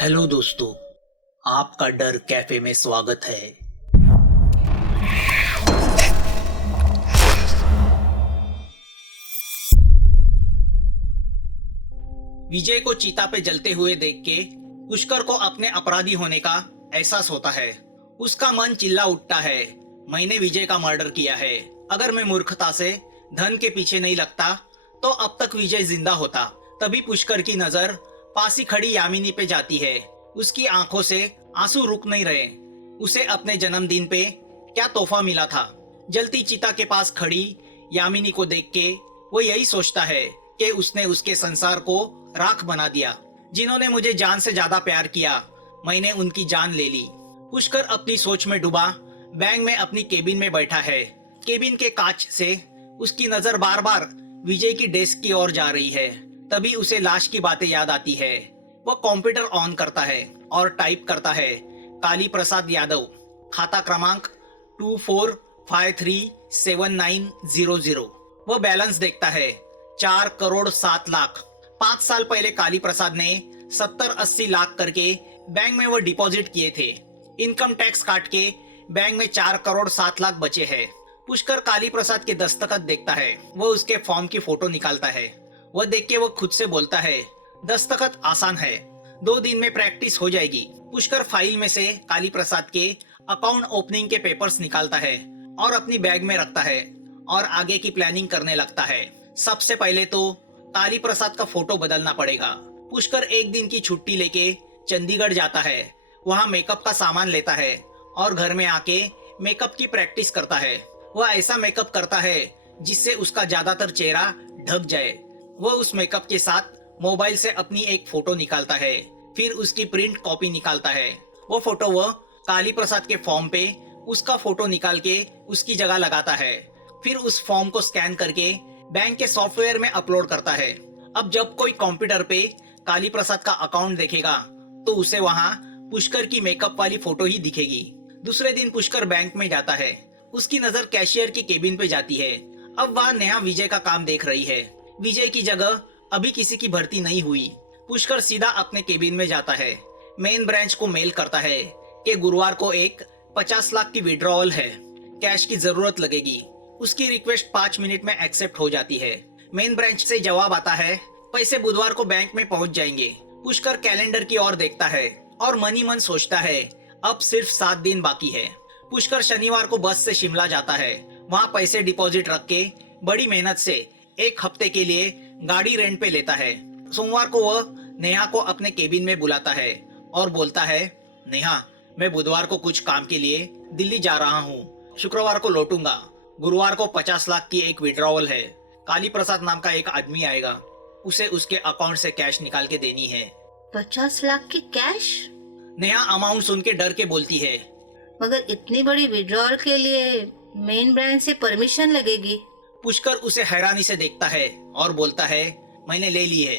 Hello दोस्तों, आपका डर कैफे में स्वागत है। विजय को चिता पे जलते हुए देख के पुष्कर को अपने अपराधी होने का एहसास होता है। उसका मन चिल्ला उठता है, मैंने विजय का मर्डर किया है। अगर मैं मूर्खता से धन के पीछे नहीं लगता तो अब तक विजय जिंदा होता। तभी पुष्कर की नजर पास ही खड़ी यामिनी पे जाती है। उसकी आंखों से आंसू रुक नहीं रहे। उसे अपने जन्मदिन पे क्या तोहफा मिला था। जलती चिता के पास खड़ी यामिनी को देख के वो यही सोचता है कि उसने उसके संसार को राख बना दिया। जिन्होंने मुझे जान से ज्यादा प्यार किया, मैंने उनकी जान ले ली। पुष्कर अपनी सोच में डूबा बैंक में अपनी केबिन में बैठा है। केबिन के कांच से उसकी नजर बार बार विजय की डेस्क की ओर जा रही है। तभी उसे लाश की बातें याद आती है। वह कंप्यूटर ऑन करता है और टाइप करता है, काली प्रसाद यादव, खाता क्रमांक 24537900। वह बैलेंस देखता है, 4 करोड़ 7 लाख। 5 साल पहले काली प्रसाद ने 70-80 लाख करके बैंक में वो डिपॉजिट किए थे। इनकम टैक्स काट के बैंक में 4 करोड़ 7 लाख बचे हैं। पुष्कर काली प्रसाद के दस्तखत देखता है। वह उसके फॉर्म की फोटो निकालता है। वह देख के वह खुद से बोलता है, दस्तखत आसान है, 2 दिन में प्रैक्टिस हो जाएगी। पुष्कर फाइल में से काली प्रसाद के अकाउंट ओपनिंग के पेपर्स निकालता है और अपनी बैग में रखता है और आगे की प्लानिंग करने लगता है। सबसे पहले तो काली प्रसाद का फोटो बदलना पड़ेगा। पुष्कर एक दिन की छुट्टी लेके चंडीगढ़ जाता है। वहाँ मेकअप का सामान लेता है और घर में आके मेकअप की प्रैक्टिस करता है। वह ऐसा मेकअप करता है जिससे उसका ज्यादातर चेहरा ढक जाए। वह उस मेकअप के साथ मोबाइल से अपनी एक फोटो निकालता है, फिर उसकी प्रिंट कॉपी निकालता है। वो फोटो वह काली प्रसाद के फॉर्म पे उसका फोटो निकाल के उसकी जगह लगाता है। फिर उस फॉर्म को स्कैन करके बैंक के सॉफ्टवेयर में अपलोड करता है। अब जब कोई कंप्यूटर पे काली प्रसाद का अकाउंट देखेगा तो उसे वहाँ पुष्कर की मेकअप वाली फोटो ही दिखेगी। दूसरे दिन पुष्कर बैंक में जाता है। उसकी नजर कैशियर की केबिन पे जाती है। अब वह नेहा विजय का काम देख रही है। विजय की जगह अभी किसी की भर्ती नहीं हुई। पुष्कर सीधा अपने केबिन में जाता है। मेन ब्रांच को मेल करता है कि गुरुवार को एक 50 लाख की विड्रॉवल है, कैश की जरूरत लगेगी। उसकी रिक्वेस्ट 5 मिनट में एक्सेप्ट हो जाती है। मेन ब्रांच से जवाब आता है, पैसे बुधवार को बैंक में पहुंच जाएंगे। पुष्कर कैलेंडर की ओर देखता है और मन ही मन सोचता है, अब सिर्फ 7 दिन बाकी है। पुष्कर शनिवार को बस से शिमला जाता है। वहाँ पैसे डिपॉजिट रख के बड़ी मेहनत से 1 हफ्ते के लिए गाड़ी रेंट पे लेता है। सोमवार को वह नेहा को अपने केबिन में बुलाता है और बोलता है, नेहा, मैं बुधवार को कुछ काम के लिए दिल्ली जा रहा हूँ, शुक्रवार को लौटूंगा। गुरुवार को 50 लाख की एक विड्रॉवल है। काली प्रसाद नाम का एक आदमी आएगा, उसे उसके अकाउंट से कैश निकाल के देनी है। 50 लाख की कैश? नेहा अमाउंट सुन के डर के बोलती है, मगर इतनी बड़ी विड्रॉल के लिए मेन ब्रांच से परमिशन लगेगी। पुष्कर उसे हैरानी से देखता है और बोलता है, मैंने ले ली है।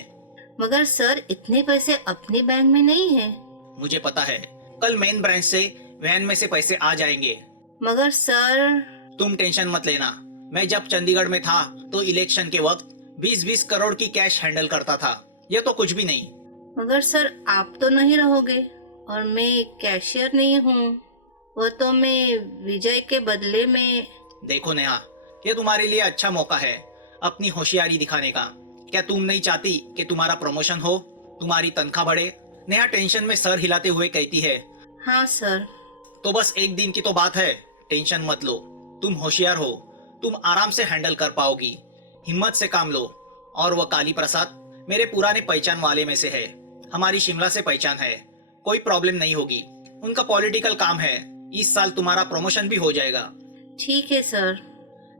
मगर सर, इतने पैसे अपने बैंक में नहीं है। मुझे पता है, कल मेन ब्रांच से वैन में से पैसे आ जाएंगे। मगर सर। तुम टेंशन मत लेना। मैं जब चंडीगढ़ में था तो इलेक्शन के वक्त 20-20 करोड़ की कैश हैंडल करता था। ये तो कुछ भी नहीं। मगर सर, आप तो नहीं रहोगे और मैं कैशियर नहीं हूँ। वो तो मैं विजय के बदले में। देखो नेहा, ये तुम्हारे लिए अच्छा मौका है अपनी होशियारी दिखाने का। क्या तुम नहीं चाहती कि तुम्हारा प्रमोशन हो, तुम्हारी तनख्वाह बढ़े? नेहा टेंशन में सर हिलाते हुए कहती है, हाँ सर। तो बस एक दिन की तो बात है, टेंशन मत लो। तुम होशियार हो, तुम आराम से हैंडल कर पाओगी। हिम्मत से काम लो। और वह काली प्रसाद मेरे पुराने पहचान वाले में से है, हमारी शिमला से पहचान है, कोई प्रॉब्लम नहीं होगी। उनका पॉलिटिकल काम है, इस साल तुम्हारा प्रमोशन भी हो जाएगा। ठीक है सर।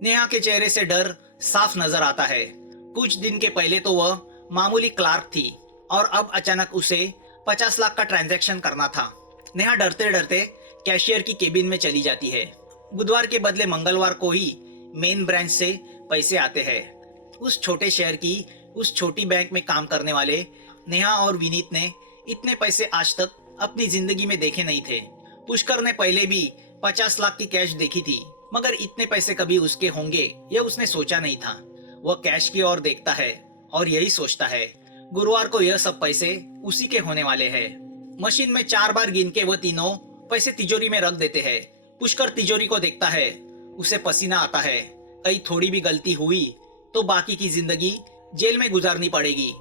नेहा के चेहरे से डर साफ नजर आता है। कुछ दिन के पहले तो वह मामूली क्लार्क थी और अब अचानक उसे 50 लाख का ट्रांजैक्शन करना था। नेहा डरते डरते कैशियर की केबिन में चली जाती है। बुधवार के बदले मंगलवार को ही मेन ब्रांच से पैसे आते हैं। उस छोटे शहर की उस छोटी बैंक में काम करने वाले नेहा और विनीत ने इतने पैसे आज तक अपनी जिंदगी में देखे नहीं थे। पुष्कर ने पहले भी 50 लाख की कैश देखी थी, मगर इतने पैसे कभी उसके होंगे यह उसने सोचा नहीं था। वह कैश की ओर देखता है और यही सोचता है, गुरुवार को यह सब पैसे उसी के होने वाले हैं। मशीन में 4 बार गिन के वो तीनों पैसे तिजोरी में रख देते हैं। पुष्कर तिजोरी को देखता है, उसे पसीना आता है। कहीं थोड़ी भी गलती हुई तो बाकी की जिंदगी जेल में गुजारनी पड़ेगी।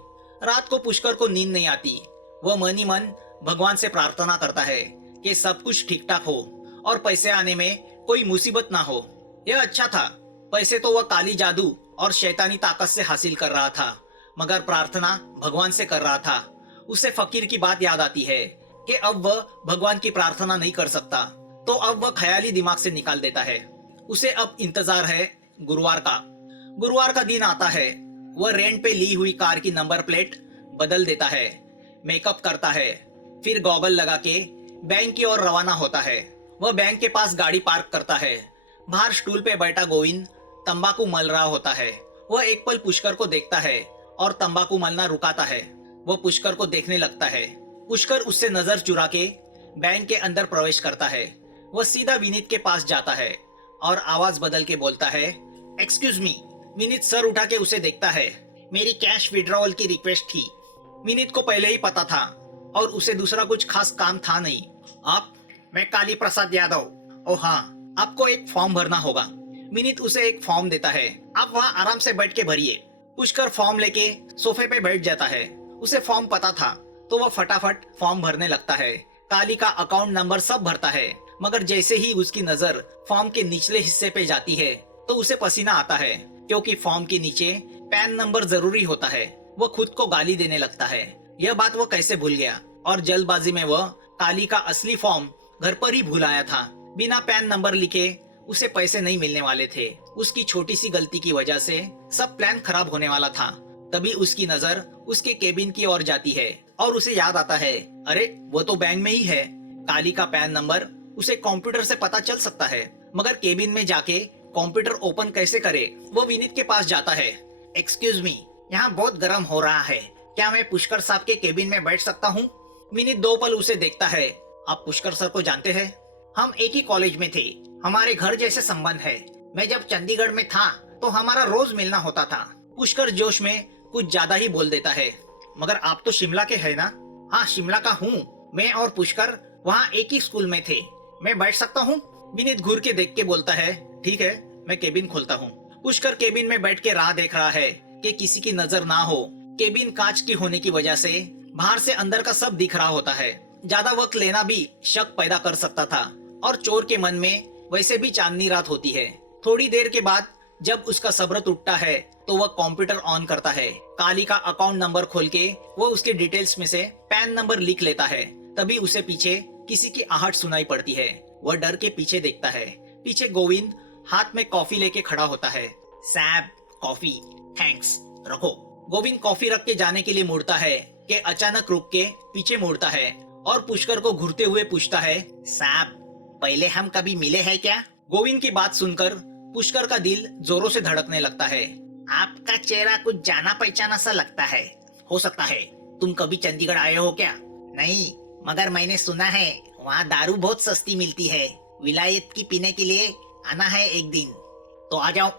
रात को पुष्कर को नींद नहीं आती। वह मन ही मन भगवान से प्रार्थना करता है कि सब कुछ ठीक ठाक हो और पैसे आने में कोई मुसीबत ना हो। यह अच्छा था। पैसे तो वह काली जादू और शैतानी ताकत से हासिल कर रहा था, मगर प्रार्थना भगवान से कर रहा था। उसे फकीर की बात याद आती है कि अब वह भगवान की प्रार्थना नहीं कर सकता, तो अब वह ख्याली दिमाग से निकाल देता है। उसे अब इंतजार है गुरुवार का। गुरुवार का दिन आता है। वह रेंट पे ली हुई कार की नंबर प्लेट बदल देता है, मेकअप करता है, फिर गॉगल लगा के बैंक की ओर रवाना होता है। वह बैंक के पास गाड़ी पार्क करता है। बाहर स्टूल पे बैठा गोविंद तंबाकू मल रहा होता है। वह एक पल पुष्कर को देखता है और तंबाकू मलना रुकाता है। वह पुष्कर को देखने लगता है। पुष्कर उससे नजर चुरा के बैंक के अंदर प्रवेश करता है। वह सीधा विनीत के पास जाता है और आवाज बदल के बोलता है, एक्सक्यूज मी। विनीत सर उठा के उसे देखता है। मेरी कैश विड्रॉवल की रिक्वेस्ट थी। विनीत को पहले ही पता था और उसे दूसरा कुछ खास काम था नहीं। आप? मैं काली प्रसाद यादव। ओ हाँ, आपको एक फॉर्म भरना होगा। विनीत उसे एक फॉर्म देता है। आप वहाँ आराम से बैठ के भरिए। पुष्कर फॉर्म लेके सोफे पे बैठ जाता है। उसे फॉर्म पता था तो वह फटाफट फॉर्म भरने लगता है। काली का अकाउंट नंबर सब भरता है, मगर जैसे ही उसकी नजर फॉर्म के निचले हिस्से पे जाती है तो उसे पसीना आता है, क्योंकि फॉर्म के नीचे पैन नंबर जरूरी होता है। वह खुद को गाली देने लगता है। यह बात वह कैसे भूल गया, और जल्दबाजी में वह काली का असली फॉर्म घर पर ही भूल आया था। बिना पैन नंबर लिखे उसे पैसे नहीं मिलने वाले थे। उसकी छोटी सी गलती की वजह से सब प्लान खराब होने वाला था। तभी उसकी नजर उसके केबिन की ओर जाती है और उसे याद आता है, अरे वो तो बैंक में ही है। काली का पैन नंबर उसे कंप्यूटर से पता चल सकता है, मगर केबिन में जाके कंप्यूटर ओपन कैसे करे? वो विनीत के पास जाता है। एक्सक्यूज मी, यहाँ बहुत गर्म हो रहा है, क्या मैं पुष्कर साहब के केबिन में बैठ सकता हूँ? विनीत 2 पल उसे देखता है। आप पुष्कर सर को जानते हैं? हम एक ही कॉलेज में थे, हमारे घर जैसे संबंध है। मैं जब चंडीगढ़ में था तो हमारा रोज मिलना होता था। पुष्कर जोश में कुछ ज्यादा ही बोल देता है। मगर आप तो शिमला के हैं ना? हाँ, शिमला का हूँ। मैं और पुष्कर वहाँ एक ही स्कूल में थे। मैं बैठ सकता हूँ? विनीत घूर के देख के बोलता है, ठीक है, मैं केबिन खोलता हूँ। पुष्कर केबिन में बैठ के राह देख रहा है कि किसी की नजर ना हो। केबिन कांच की होने की वजह से बाहर से अंदर का सब दिख रहा होता है। ज्यादा वक्त लेना भी शक पैदा कर सकता था, और चोर के मन में वैसे भी चांदनी रात होती है। थोड़ी देर के बाद जब उसका सब्र टूटता है तो वह कंप्यूटर ऑन करता है। काली का अकाउंट नंबर खोल के वो उसके डिटेल्स में से पैन नंबर लिख लेता है। तभी उसे पीछे किसी की आहट सुनाई पड़ती है। वह डर के पीछे देखता है। पीछे गोविंद हाथ में कॉफी लेके खड़ा होता है। साहब, कॉफी। थैंक्स, रखो। गोविंद कॉफी रख के जाने के लिए मुड़ता है कि अचानक रुक के पीछे मुड़ता है और पुष्कर को घूरते हुए पूछता है, साहब, पहले हम कभी मिले हैं क्या? गोविंद की बात सुनकर पुष्कर का दिल जोरों से धड़कने लगता है। आपका चेहरा कुछ जाना पहचाना सा लगता है। हो सकता है। तुम कभी चंडीगढ़ आए हो क्या? नहीं, मगर मैंने सुना है वहाँ दारू बहुत सस्ती मिलती है। विलायत की पीने के लिए आना है एक दिन। तो आ जाओ।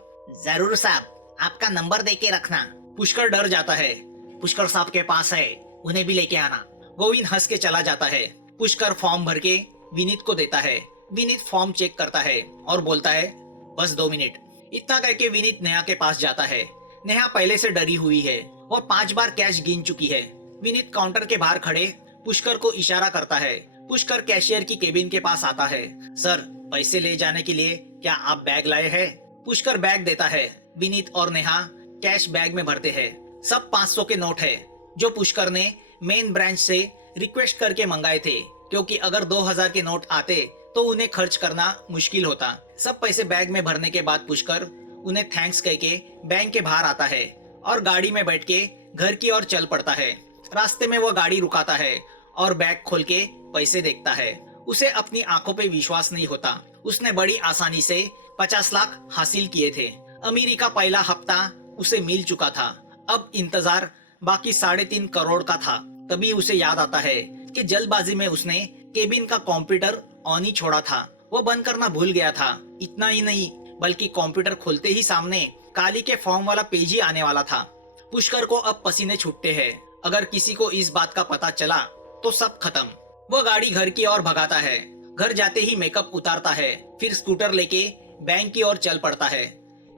जरूर साहब, आपका नंबर दे के रखना। पुष्कर डर जाता है। पुष्कर साहब के पास है, उन्हें भी लेके आना। गोविंद हंस के चला जाता है। पुष्कर फॉर्म भर के विनीत को देता है। विनीत फॉर्म चेक करता है और बोलता है, बस 2 मिनट। इतना करके विनीत नेहा के पास जाता है। नेहा पहले से डरी हुई है। वह 5 बार कैश गिन चुकी है। विनीत काउंटर के बाहर खड़े पुष्कर को इशारा करता है। पुष्कर कैशियर की केबिन के पास आता है। सर, पैसे ले जाने के लिए क्या आप बैग लाए हैं? पुष्कर बैग देता है। विनीत और नेहा कैश बैग में भरते हैं। सब 500 के नोट है, जो पुष्कर ने मेन ब्रांच से रिक्वेस्ट करके मंगाए थे, क्योंकि अगर 2000 के नोट आते तो उन्हें खर्च करना मुश्किल होता। सब पैसे बैग में भरने के बाद पुष्कर उन्हें थैंक्स कह के बैंक के बाहर आता है और गाड़ी में बैठ के घर की ओर चल पड़ता है। रास्ते में वह गाड़ी रुकाता है और बैग खोल के पैसे देखता है। उसे अपनी आंखों पे विश्वास नहीं होता। उसने बड़ी आसानी से 50 लाख हासिल किए थे। अमीरी का पहला हफ्ता उसे मिल चुका था। अब इंतजार बाकी 3.5 करोड़ का था। तभी उसे याद आता है कि जल्दबाजी में उसने केबिन का कंप्यूटर ऑन ही छोड़ा था। वो बंद करना भूल गया था। इतना ही नहीं, बल्कि कंप्यूटर खोलते ही सामने काली के फॉर्म वाला पेज ही आने वाला था। पुष्कर को अब पसीने छूटते हैं। अगर किसी को इस बात का पता चला तो सब खत्म। वह गाड़ी घर की ओर भगाता है। घर जाते ही मेकअप उतारता है, फिर स्कूटर लेके बैंक की ओर चल पड़ता है।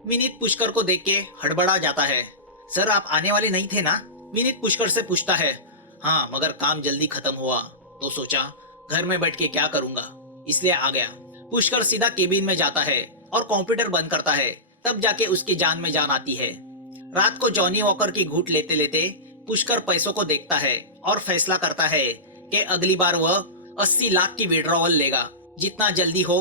विनीत पुष्कर को देख के हड़बड़ा जाता है। सर, आप आने वाले नहीं थे ना? विनीत पुष्कर से पूछता है। हाँ, मगर काम जल्दी खत्म हुआ तो सोचा घर में बैठ के क्या करूंगा, इसलिए आ गया। पुष्कर सीधा केबिन में जाता है और कंप्यूटर बंद करता है। तब जाके उसकी जान में जान आती है। रात को जॉनी वॉकर की घूंट लेते लेते पुष्कर पैसों को देखता है और फैसला करता है कि अगली बार वह 80 लाख की विड्रॉवल लेगा। जितना जल्दी हो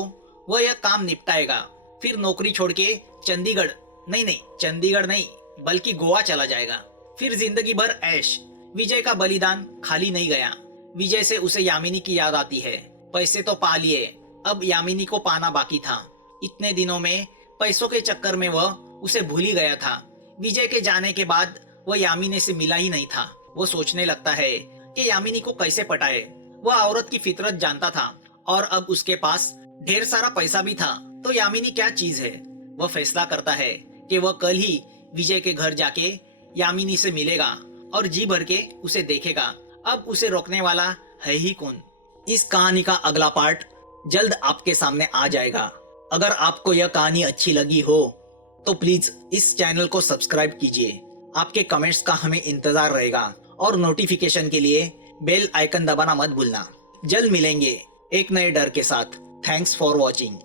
वह यह काम निपटाएगा। फिर नौकरी छोड़ के चंडीगढ़ नहीं बल्कि गोवा चला जाएगा। फिर जिंदगी भर ऐश। विजय का बलिदान खाली नहीं गया। विजय से उसे यामिनी की याद आती है। पैसे तो पा लिए, अब यामिनी को पाना बाकी था। इतने दिनों में पैसों के चक्कर में वह उसे भूल ही गया था। विजय के जाने के बाद वह यामिनी से मिला ही नहीं था। वो सोचने लगता है कि यामिनी को कैसे पटाए। वह औरत की फितरत जानता था और अब उसके पास ढेर सारा पैसा भी था, तो यामिनी क्या चीज है। वह फैसला करता है कि वह कल ही विजय के घर जाके यामिनी से मिलेगा और जी भर के उसे देखेगा। अब उसे रोकने वाला है ही कौन। इस कहानी का अगला पार्ट जल्द आपके सामने आ जाएगा। अगर आपको यह कहानी अच्छी लगी हो तो प्लीज इस चैनल को सब्सक्राइब कीजिए। आपके कमेंट्स का हमें इंतजार रहेगा और नोटिफिकेशन के लिए बेल आइकन दबाना मत भूलना। जल्द मिलेंगे एक नए डर के साथ। Thanks for watching.